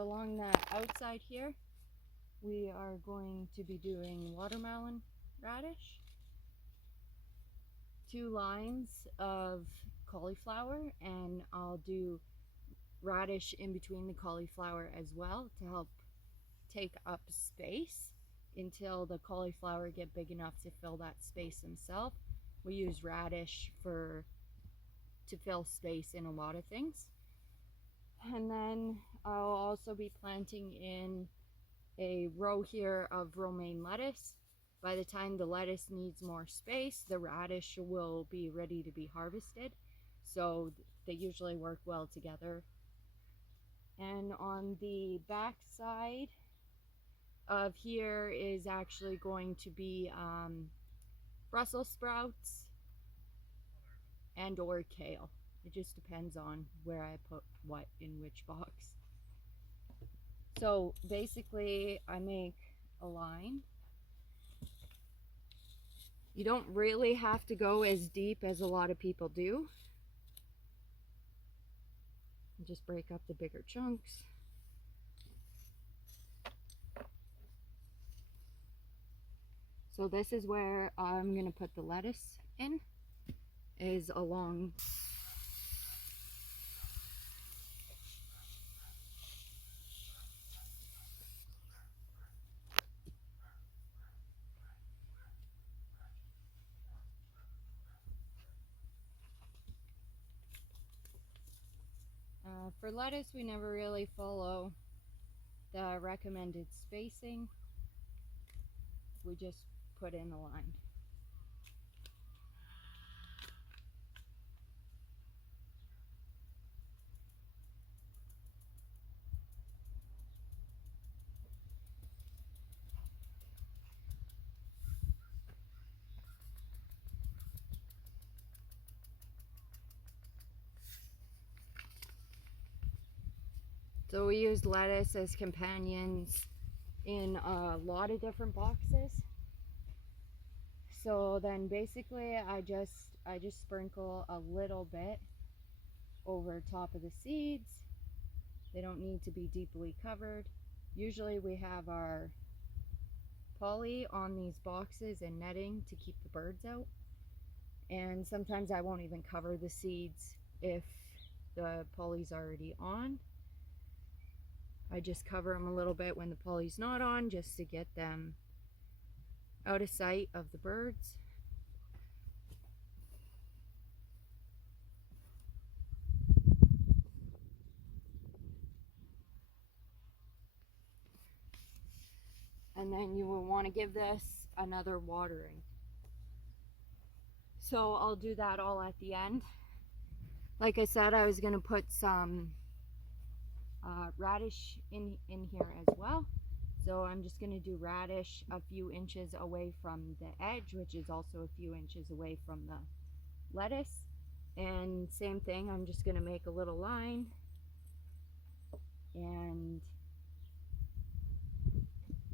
So along the outside here, we are going to be doing watermelon radish, 2 lines of cauliflower, and I'll do radish in between the cauliflower as well to help take up space until the cauliflower get big enough to fill that space themselves. We use radish to fill space in a lot of things. And then I'll also be planting in a row here of romaine lettuce. By the time the lettuce needs more space, the radish will be ready to be harvested. So they usually work well together. And on the back side of here is actually going to be Brussels sprouts and or kale. It just depends on where I put what in which box. So basically I make a line. You don't really have to go as deep as a lot of people do. Just break up the bigger chunks. So this is where I'm going to put the lettuce in, is along for lettuce, we never really follow the recommended spacing. We just put in a line. So we use lettuce as companions in a lot of different boxes. So then basically I just sprinkle a little bit over top of the seeds. They don't need to be deeply covered. Usually we have our poly on these boxes and netting to keep the birds out. And sometimes I won't even cover the seeds if the poly's already on. I just cover them a little bit when the poly's not on, just to get them out of sight of the birds. And then you will want to give this another watering. So I'll do that all at the end. Like I said, I was going to put some radish in here as well. So I'm just going to do radish a few inches away from the edge, which is also a few inches away from the lettuce. And same thing, I'm just going to make a little line. And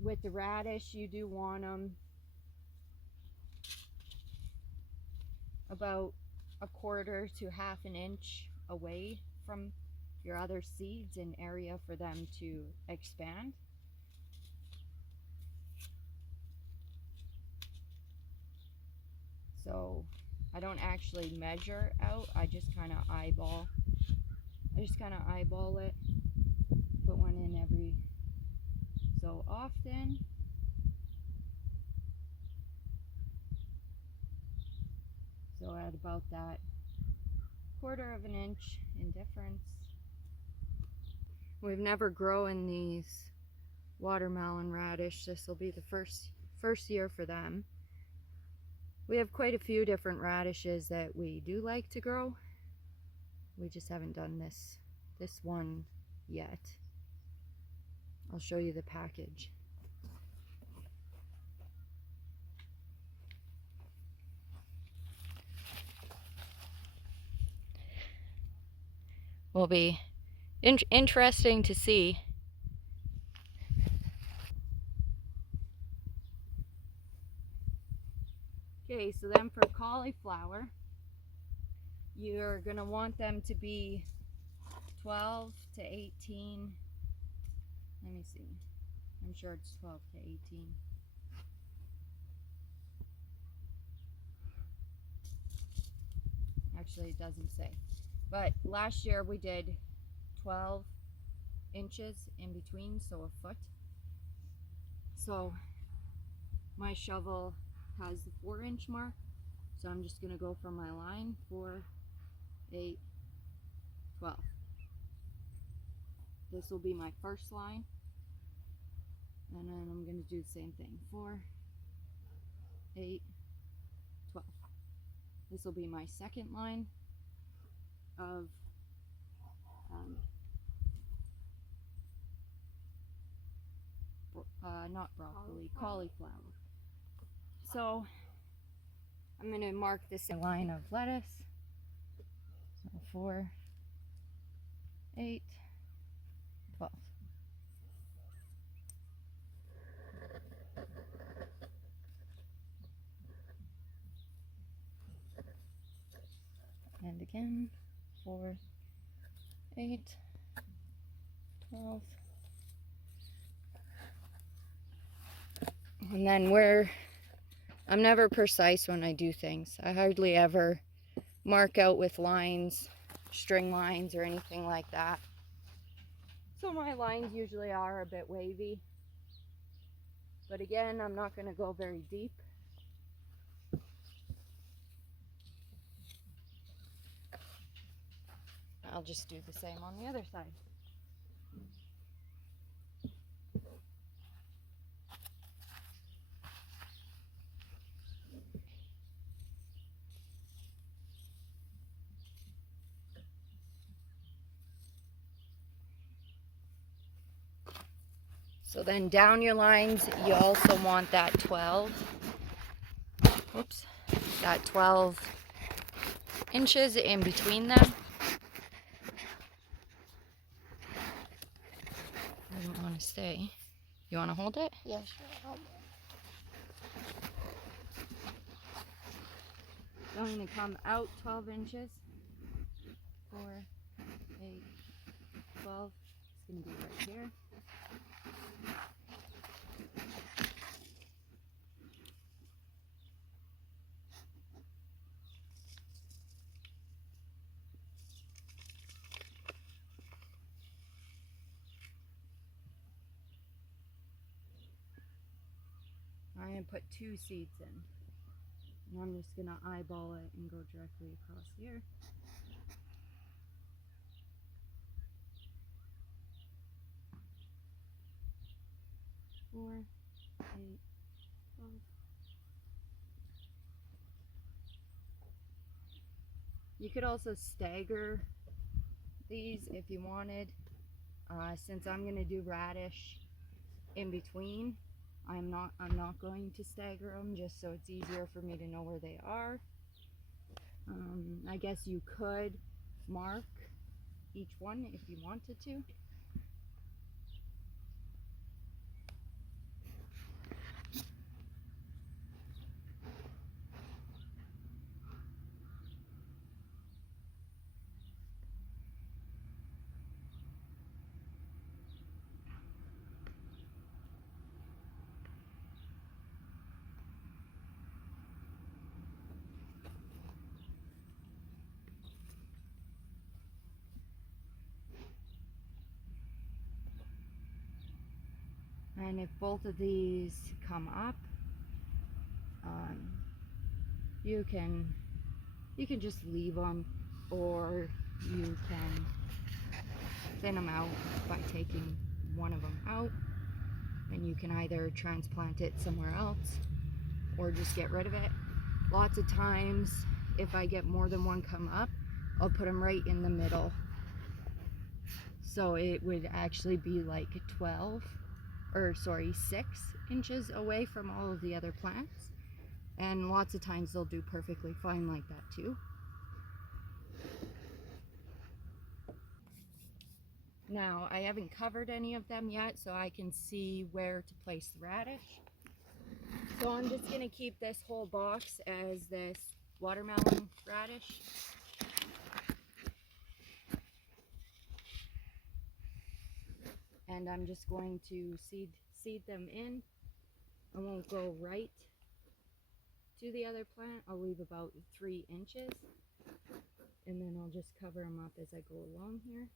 with the radish, you do want them about 1/4 to 1/2 inch away from your other seeds, in area for them to expand. So I don't actually measure out, I just kind of eyeball it, put one in every so often. So at about that 1/4 inch in difference. We've never grown these watermelon radish. This will be the first year for them. We have quite a few different radishes that we do like to grow. We just haven't done this one yet. I'll show you the package. Will be interesting to see. Okay, so then for cauliflower, you're going to want them to be 12 to 18 Let me see. I'm sure it's 12 to 18. Actually, it doesn't say. But last year we did 12 inches in between, so a foot. So my shovel has the 4-inch mark. So I'm just going to go from my line, 4, 8, 12. This will be my first line. And then I'm going to do the same thing, 4, 8, 12. This will be my second line of not broccoli, cauliflower. So I'm going to mark this line of lettuce. So 4, 8, 12. And again, 4, 8, 12. And then I'm never precise when I do things. I hardly ever mark out with lines, string lines, or anything like that. So my lines usually are a bit wavy. But again, I'm not going to go very deep. I'll just do the same on the other side. So then down your lines, you also want that 12. Oops, that 12 inches in between them. I don't want to stay. You want to hold it? Yeah, sure. Hold it. So I'm going to come out 12 inches. 4, 8, 12. It's going to be right here. I'm going to put 2 seeds in. And I'm just going to eyeball it and go directly across here. Four, 8, 12. You could also stagger these if you wanted. Since I'm going to do radish in between, I'm not going to stagger them, just so it's easier for me to know where they are. I guess you could mark each one if you wanted to. And if both of these come up, you can just leave them, or you can thin them out by taking one of them out, and you can either transplant it somewhere else or just get rid of it. Lots of times, if I get more than one come up, I'll put them right in the middle. So it would actually be like 6 inches away from all of the other plants. And lots of times they'll do perfectly fine like that too. Now, I haven't covered any of them yet, so I can see where to place the radish. So I'm just going to keep this whole box as this watermelon radish. and I'm just going to seed them in. I won't go right to the other plant. I'll leave about 3 inches, and then I'll just cover them up as I go along here.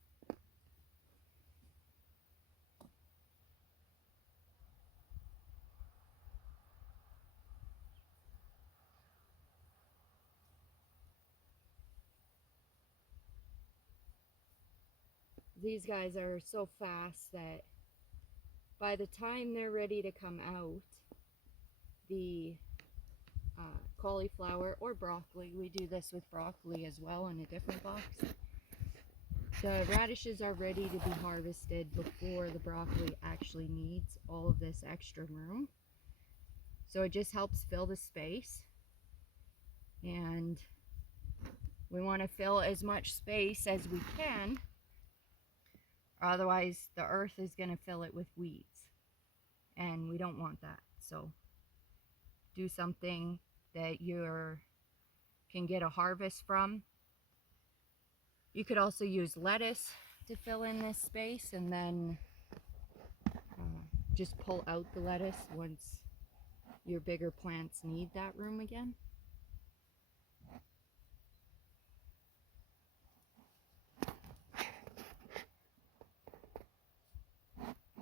These guys are so fast that by the time they're ready to come out, the cauliflower or broccoli, we do this with broccoli as well in a different box, the radishes are ready to be harvested before the broccoli actually needs all of this extra room. So it just helps fill the space, and we want to fill as much space as we can, otherwise the earth is going to fill it with weeds, and we don't want that. So do something that you can get a harvest from. You could also use lettuce to fill in this space, and then just pull out the lettuce once your bigger plants need that room again.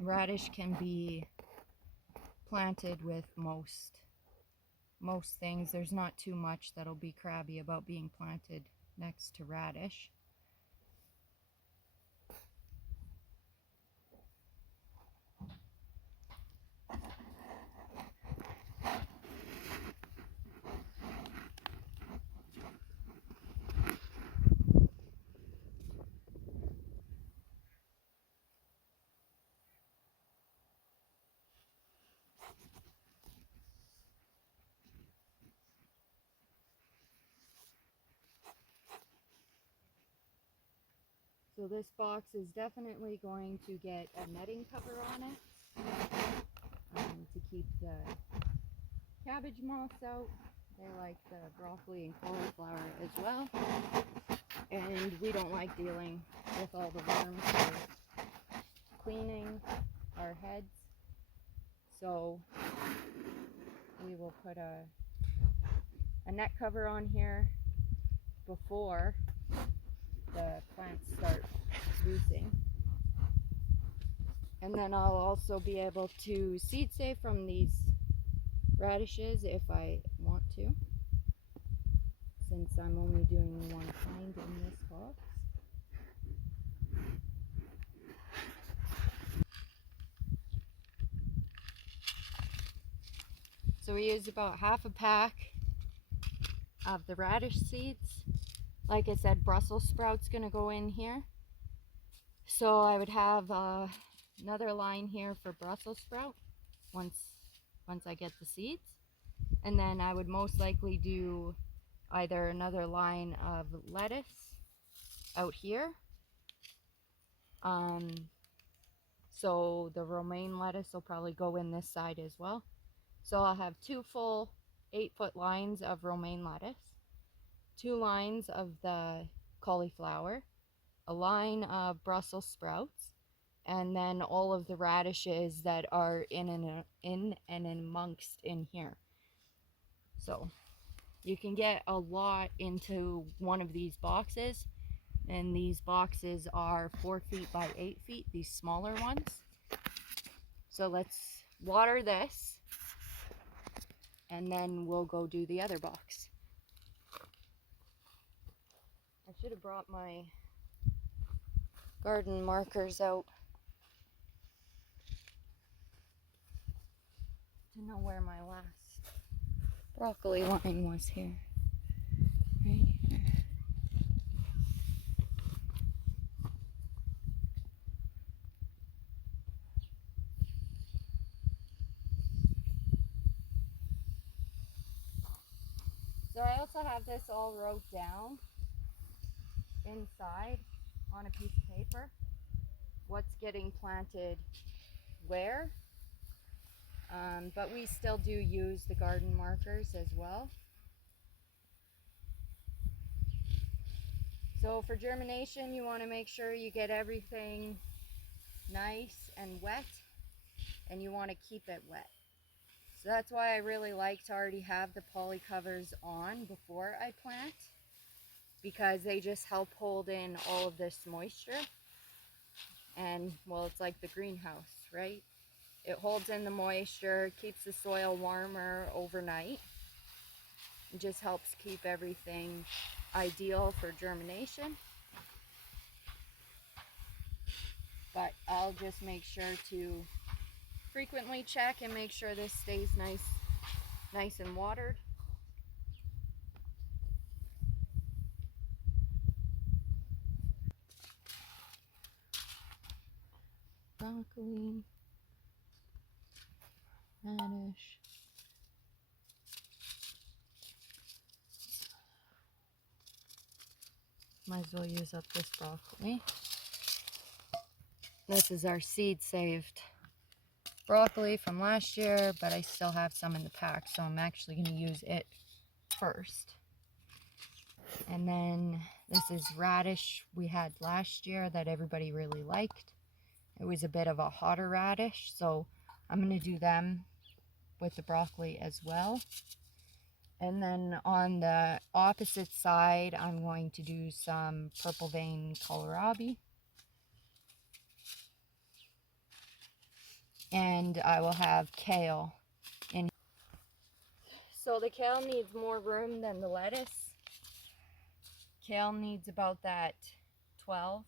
Radish can be planted with most things. There's not too much that'll be crabby about being planted next to radish. So this box is definitely going to get a netting cover on it to keep the cabbage moths out. They like the broccoli and cauliflower as well. And we don't like dealing with all the worms or cleaning our heads. So we will put a net cover on here before the plants start producing. And then I'll also be able to seed save from these radishes if I want to, since I'm only doing one kind in this box. So we used about half a pack of the radish seeds. Like I said, Brussels sprouts gonna go in here. So I would have another line here for Brussels sprout once I get the seeds. And then I would most likely do either another line of lettuce out here. So the romaine lettuce will probably go in this side as well. So I'll have 2 full 8-foot lines of romaine lettuce, 2 lines of the cauliflower, a line of Brussels sprouts, and then all of the radishes that are in and amongst in here. So you can get a lot into one of these boxes, and these boxes are 4 feet by 8 feet, these smaller ones. So let's water this, and then we'll go do the other box. I should have brought my garden markers out to know where my last broccoli line was here. Right here. So I also have this all wrote down inside on a piece of paper, what's getting planted where, but we still do use the garden markers as well. So for germination, you want to make sure you get everything nice and wet, and you want to keep it wet. So that's why I really like to already have the poly covers on before I plant, because they just help hold in all of this moisture. And well, it's like the greenhouse, right? It holds in the moisture, keeps the soil warmer overnight. It just helps keep everything ideal for germination. But I'll just make sure to frequently check and make sure this stays nice and watered. Broccoli, radish. Might as well use up this broccoli. This is our seed saved broccoli from last year, but I still have some in the pack, so I'm actually going to use it first. And then this is radish we had last year that everybody really liked. It was a bit of a hotter radish, so I'm going to do them with the broccoli as well. And then on the opposite side, I'm going to do some purple vein kohlrabi. And I will have kale in. So the kale needs more room than the lettuce. Kale needs about that 12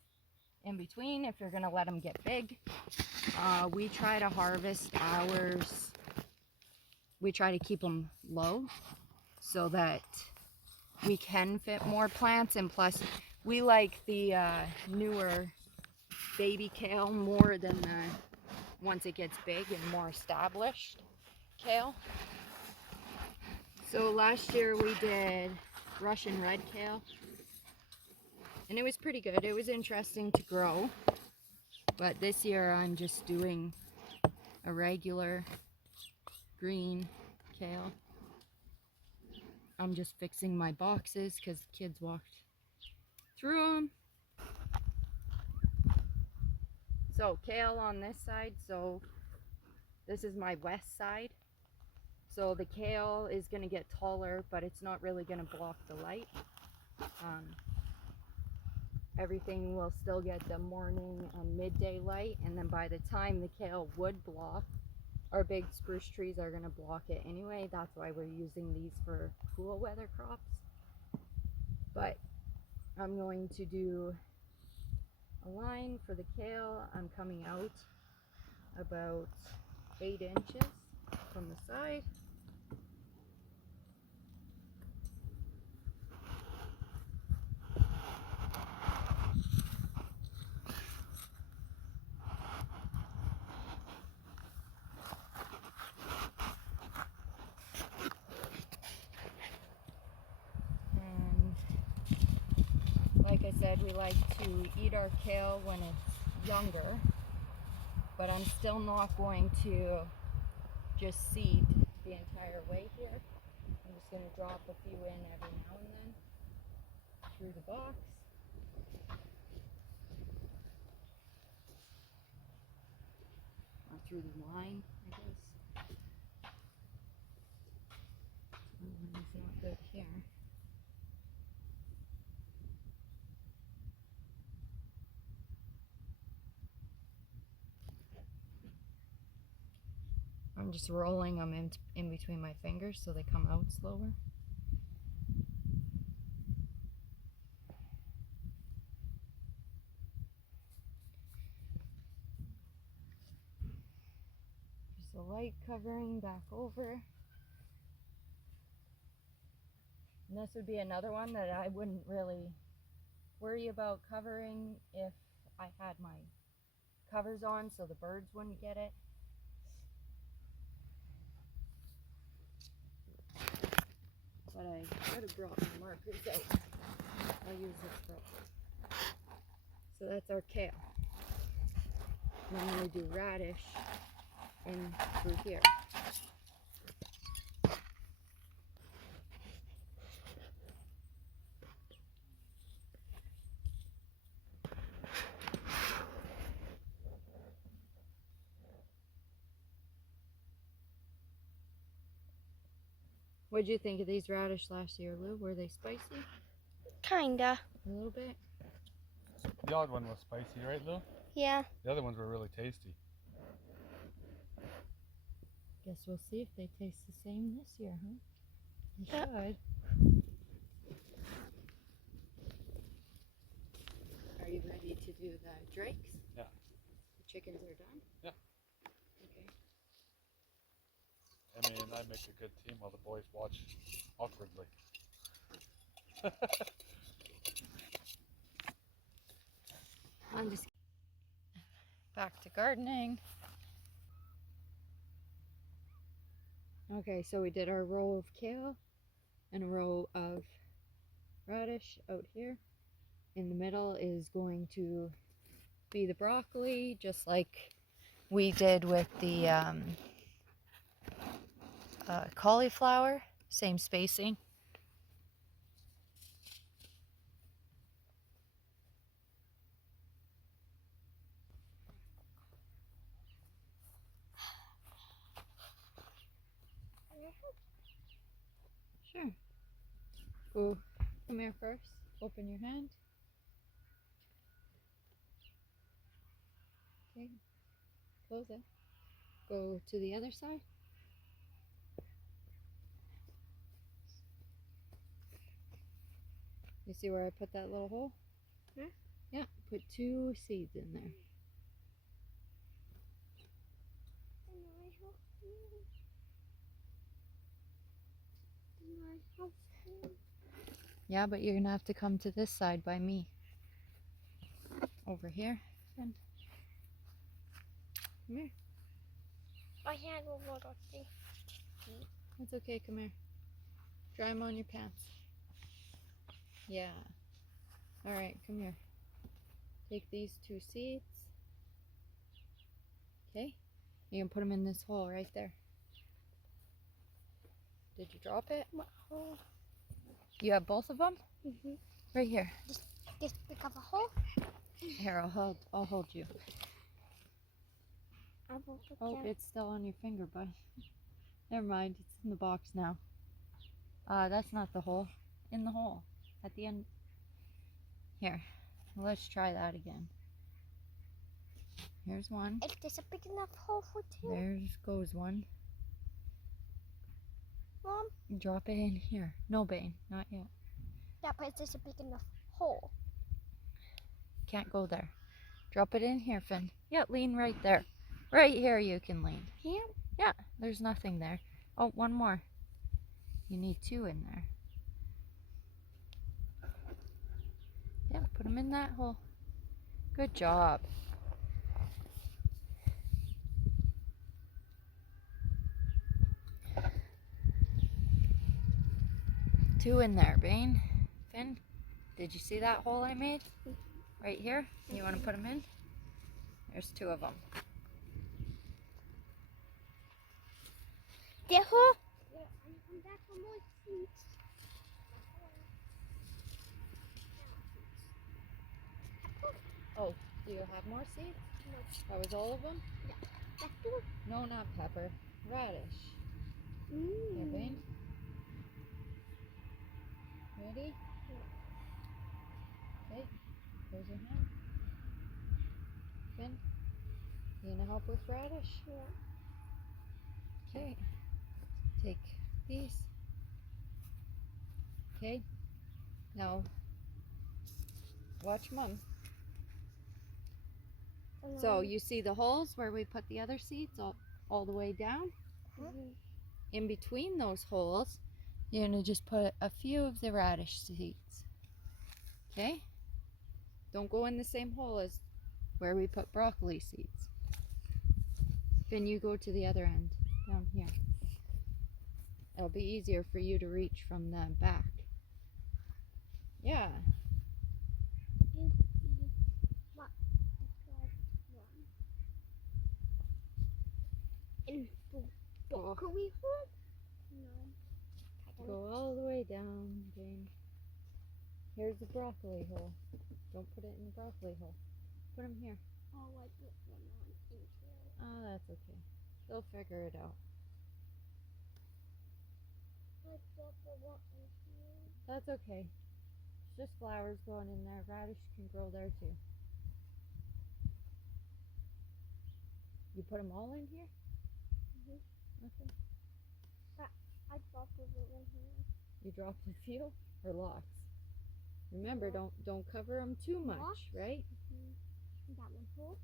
in between if you're going to let them get big. We try to harvest ours. We try to keep them low so that we can fit more plants, and plus we like the newer baby kale more than the once it gets big and more established kale. So last year we did Russian red kale, and it was pretty good. It was interesting to grow, but this year I'm just doing a regular green kale. I'm just fixing my boxes because the kids walked through them. So kale on this side, so this is my west side. So the kale is going to get taller, but it's not really going to block the light. Everything will still get the morning and midday light, and then by the time the kale would block, our big spruce trees are going to block it anyway. That's why we're using these for cool weather crops. But I'm going to do a line for the kale. I'm coming out about 8 inches from the side. And like I said, we like to eat our kale when it's younger, but I'm still not going to just seed the entire way here. I'm just going to drop a few in every now and then through the box. Or through the line, I guess. It's not good here. I'm just rolling them in between my fingers so they come out slower. Just a light covering back over. And this would be another one that I wouldn't really worry about covering if I had my covers on so the birds wouldn't get it. But I could have brought my markers out. I'll use this for. So that's our kale. And I'm going to do radish in through here. What'd you think of these radish last year, Lou? Were they spicy? Kinda. A little bit? The odd one was spicy, right, Lou? Yeah. The other ones were really tasty. Guess we'll see if they taste the same this year, huh? They Yeah. should. Are you ready to do the drakes? Yeah. The chickens are done? Yeah. Okay. Emmy and I make a good team while the boys watch awkwardly. I'm just back to gardening. Okay, so we did our row of kale and a row of radish out here. In the middle is going to be the broccoli, just like we did with the cauliflower, same spacing. Sure. Go, come here first. Open your hand. Okay. Close it. Go to the other side. You see where I put that little hole? Hmm? Yeah, put 2 seeds in there. Yeah, but you're gonna have to come to this side by me. Over here. Come here. I had a little thing. It's okay, come here. Dry them on your pants. Yeah. Alright, come here. Take these 2 seeds. Okay? You can put them in this hole right there. Did you drop it? What hole? You have both of them? Mm-hmm. Right here. This big of a hole? Here, I'll hold you. I will put Oh, down. it's still on your finger, bud. Never mind, it's in the box now. That's not the hole. In the hole. At the end. Here, let's try that again. Here's one. Is this a big enough hole for 2? There goes one. Mom? Drop it in here. No, Bane, not yet. Yeah, but is this a big enough hole? Can't go there. Drop it in here, Finn. Yeah, lean right there. Right here you can lean. Here? Yeah, there's nothing there. Oh, one more. You need 2 in there. Yeah, put them in that hole. Good job. Two in there, Bane. Finn, did you see that hole I made? Right here? You want to put them in? There's 2 of them. The hole? Yeah, I'm back for more seeds. Oh, do you have more seeds? No. That was all of them? Yeah. That's good. No, not pepper. Radish. Here, Mmm. Bane. Ready? Okay, here's your hand. Finn, you gonna help with radish? Yeah. Okay, take these. Okay, now watch Mom. So you see the holes where we put the other seeds all the way down? Mm-hmm. In between those holes, you're gonna just put a few of the radish seeds. Okay? Don't go in the same hole as where we put broccoli seeds. Then you go to the other end, down here. It'll be easier for you to reach from the back. Yeah. In the broccoli hole? No. Go all the way down, Jane. Here's the broccoli hole. Don't put it in the broccoli hole. Put them here. Oh, I put one on in here. Oh, that's okay. They'll figure it out. I That's okay. It's just flowers going in there. Radish can grow there too. You put them all in here? Okay. I dropped a little here. You dropped a few or lots? Remember, don't cover them too much, Lots? right? That one full?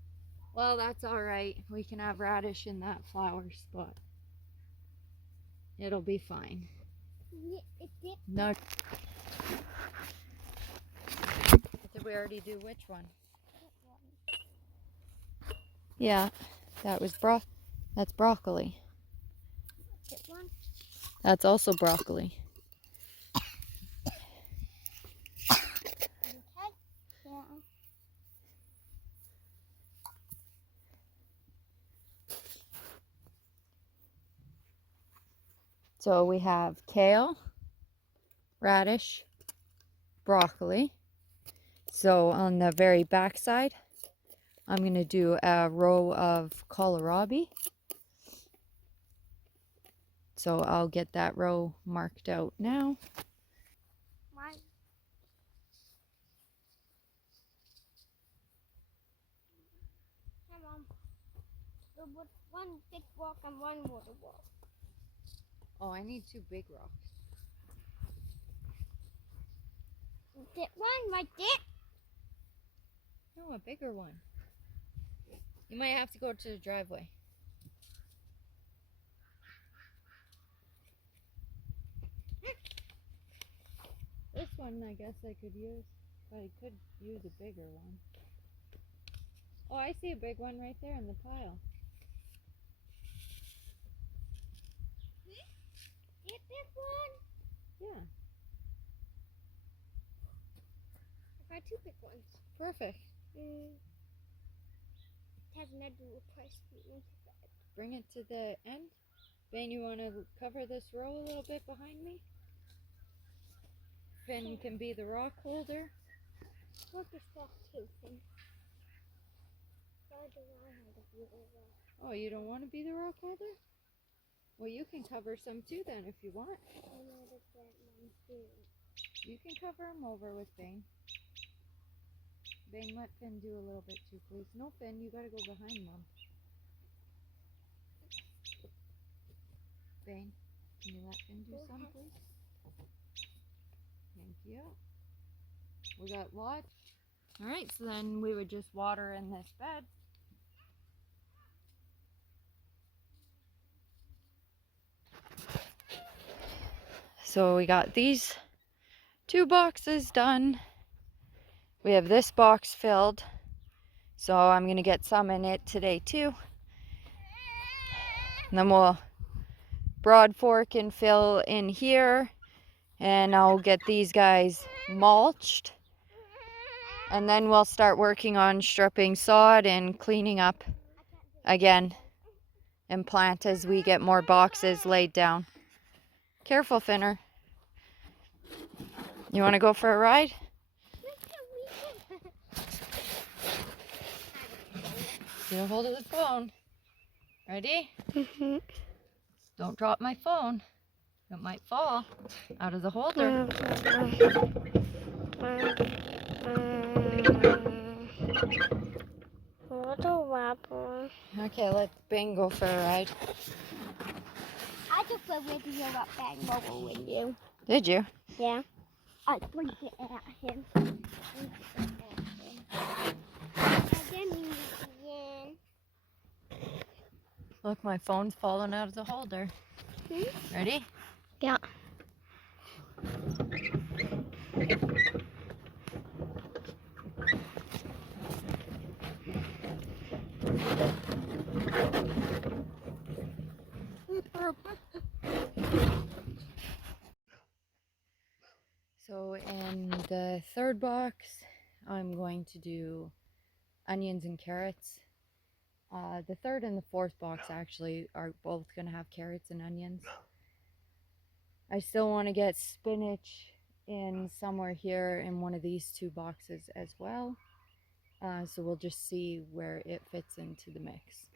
Well, that's all right. We can have radish in that flower spot. It'll be fine. Yeah, it did. No. Did we already do which one? Yeah, that was that's broccoli. That one? That's also broccoli. Okay. Yeah. So we have kale, radish, broccoli. So on the very back side, I'm going to do a row of kohlrabi. So I'll get that row marked out now. Mine. Hey, Mom. There was one big rock and one water rock. Oh, I need 2 big rocks. That one right there. No, a bigger one. You might have to go to the driveway. This one I guess I could use, but I could use a bigger one. Oh, I see a big one right there in the pile. That big one. Yeah, I got 2 big ones. perfect. It has nothing to do with price. Bring it to the end. Bane, you want to cover this row a little bit behind me? Finn can be the rock holder. Look, this rock too, Finn. Why do I have to be the rock? Oh, you don't want to be the rock holder? Well, you can cover some too then if you want. I know that one too. You can cover them over with Bane. Bane, let Finn do a little bit too, please. No, Finn, you gotta go behind Mom. Bane, can you let Finn do some, please? Thank you. We got lots. Alright, so then we would just water in this bed. So we got these 2 boxes done. We have this box filled. So I'm going to get some in it today too. And then we'll broad fork and fill in here. And I'll get these guys mulched. And then we'll start working on stripping sod and cleaning up again. And plant as we get more boxes laid down. Careful, Finner. You want to go for a ride? Get a hold of the phone. Ready? Mm-hmm. Don't drop my phone. It might fall out of the holder. Okay, let Bing go for a ride. I just went with you up back mobile with you. Did you? Yeah. I blinked it at him. Look, my phone's falling out of the holder. Ready? Yeah. So in the 3rd box, I'm going to do onions and carrots. The 3rd and the 4th box actually are both going to have carrots and onions. I still want to get spinach in somewhere here in one of these 2 boxes as well. So we'll just see where it fits into the mix.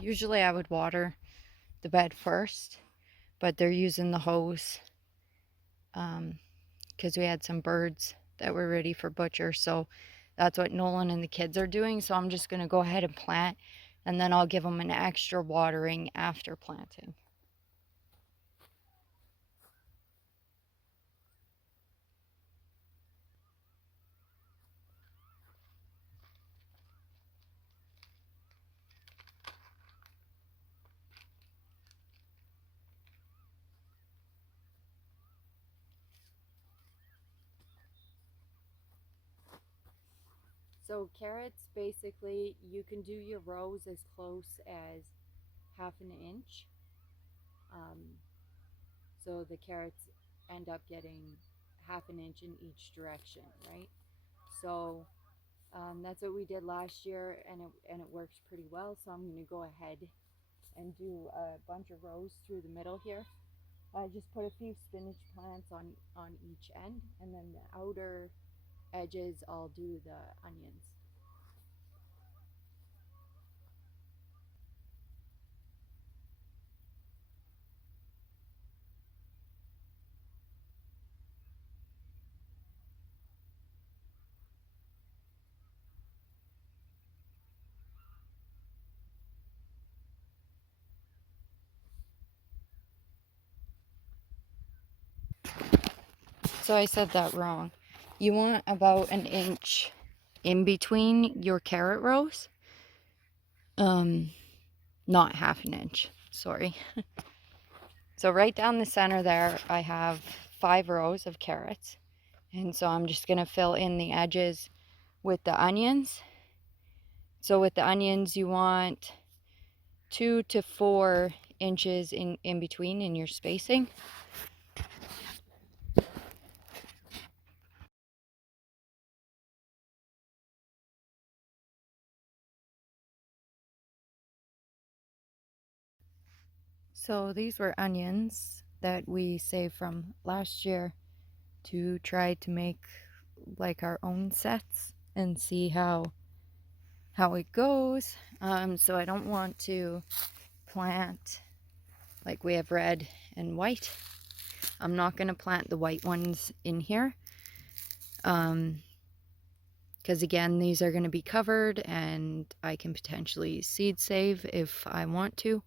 Usually I would water the bed first, but they're using the hose because we had some birds that were ready for butcher. So that's what Nolan and the kids are doing. So I'm just going to go ahead and plant, and then I'll give them an extra watering after planting. So carrots, basically, you can do your rows as close as half an inch. So the carrots end up getting half an inch in each direction, right? So that's what we did last year, and it works pretty well. So I'm going to go ahead and do a bunch of rows through the middle here. I just put a few spinach plants on each end, and then the outer edges I'll do the onions. So I said that wrong. You want about an inch in between your carrot rows. Not half an inch, sorry. So right down the center there, I have 5 rows of carrots. And so I'm just gonna fill in the edges with the onions. So with the onions, you want 2 to 4 inches in between in your spacing. So these were onions that we saved from last year to try to make like our own sets and see how it goes. So I don't want to plant, like we have red and white. I'm not going to plant the white ones in here because again, these are going to be covered and I can potentially seed save if I want to.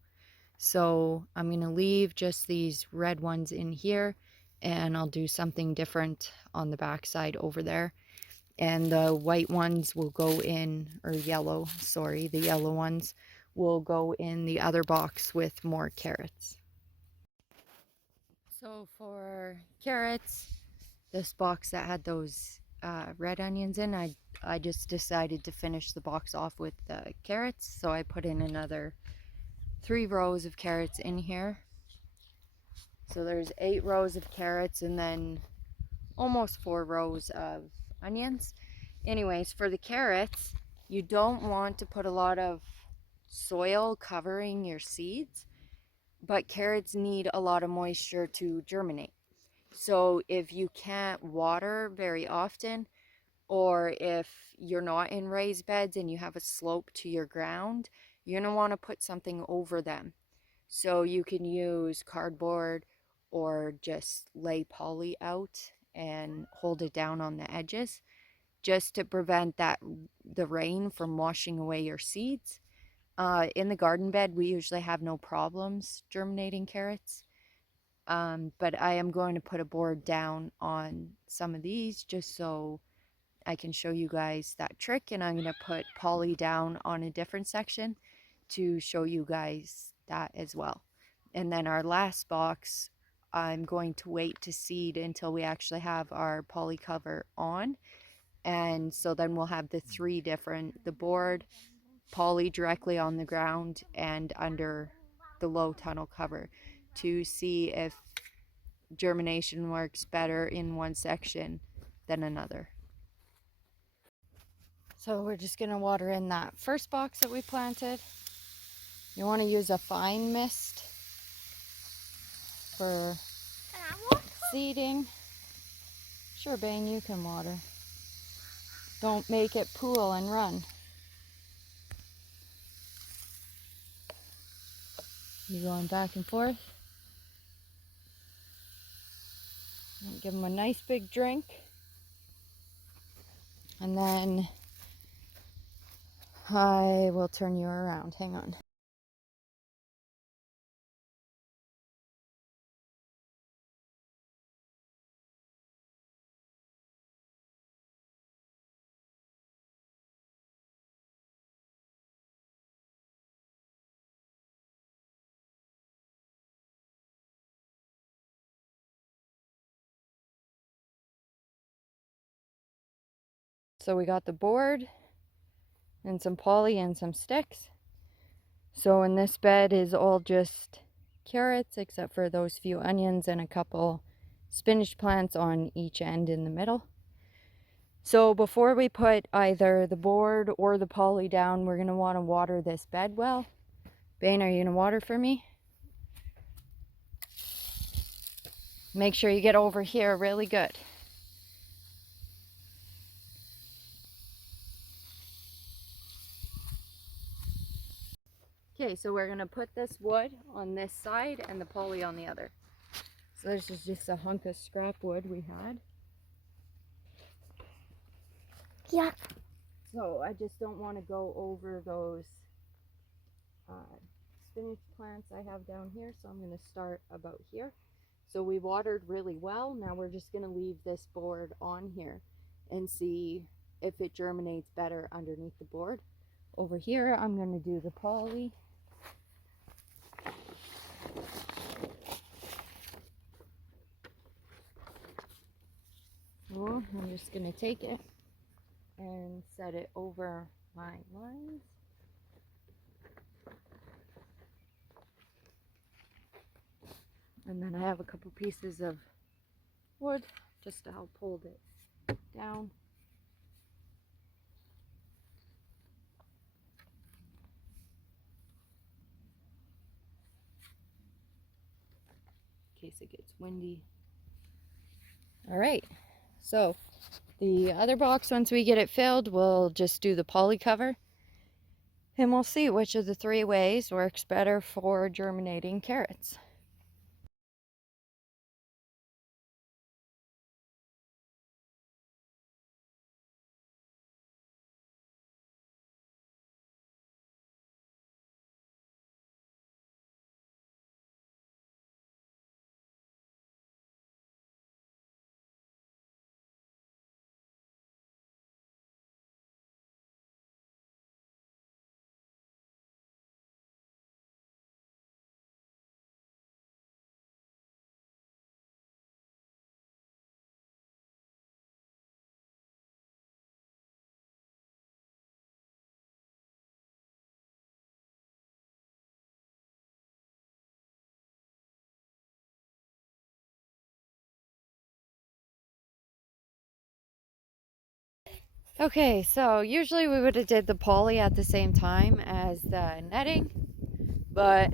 So I'm going to leave just these red ones in here, and I'll do something different on the back side over there. And the white ones will go in, or yellow, sorry, the yellow ones will go in the other box with more carrots. So for carrots, this box that had those red onions in, I just decided to finish the box off with the carrots. So I put in another 3 rows of carrots in here. So there's 8 rows of carrots and then almost 4 rows of onions. Anyways, for the carrots, you don't want to put a lot of soil covering your seeds, but carrots need a lot of moisture to germinate. So if you can't water very often, or if you're not in raised beds and you have a slope to your ground, you're going to want to put something over them. So you can use cardboard or just lay poly out and hold it down on the edges just to prevent the rain from washing away your seeds. In the garden bed, we usually have no problems germinating carrots. But I am going to put a board down on some of these just so I can show you guys that trick, and I'm going to put poly down on a different section to show you guys that as well. And then our last box, I'm going to wait to seed until we actually have our poly cover on. And so then we'll have the board, poly directly on the ground and under the low tunnel cover to see if germination works better in one section than another. So we're just going to water in that first box that we planted. You want to use a fine mist for seeding. Sure, Bane, you can water. Don't make it pool and run. You going back and forth. Give them a nice big drink. And then I will turn you around. Hang on. So we got the board and some poly and some sticks. So in this bed is all just carrots except for those few onions and a couple spinach plants on each end in the middle. So before we put either the board or the poly down, we're going to want to water this bed well. Bane, are you going to water for me? Make sure you get over here really good. Okay, so we're going to put this wood on this side and the poly on the other. So this is just a hunk of scrap wood we had. Yeah. So I just don't want to go over those spinach plants I have down here, so I'm going to start about here. So we watered really well. Now we're just going to leave this board on here and see if it germinates better underneath the board. Over here I'm going to do the poly. Well, I'm just going to take it and set it over my lines. And then I have a couple pieces of wood just to help hold it down. In case it gets windy. All right, so the other box, once we get it filled, we'll just do the poly cover. And we'll see which of the three ways works better for germinating carrots. Okay, so usually we would have did the poly at the same time as the netting, but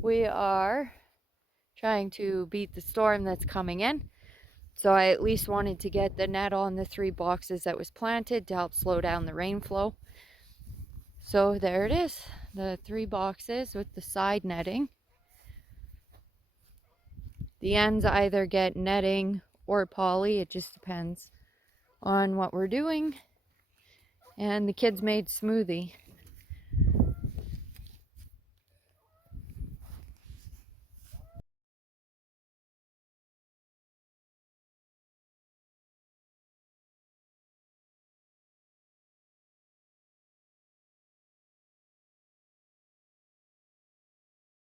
we are trying to beat the storm that's coming in. So I at least wanted to get the net on the 3 boxes that was planted to help slow down the rain flow. So there it is, the 3 boxes with the side netting. The ends either get netting or poly, it just depends on what we're doing. And the kids made smoothie.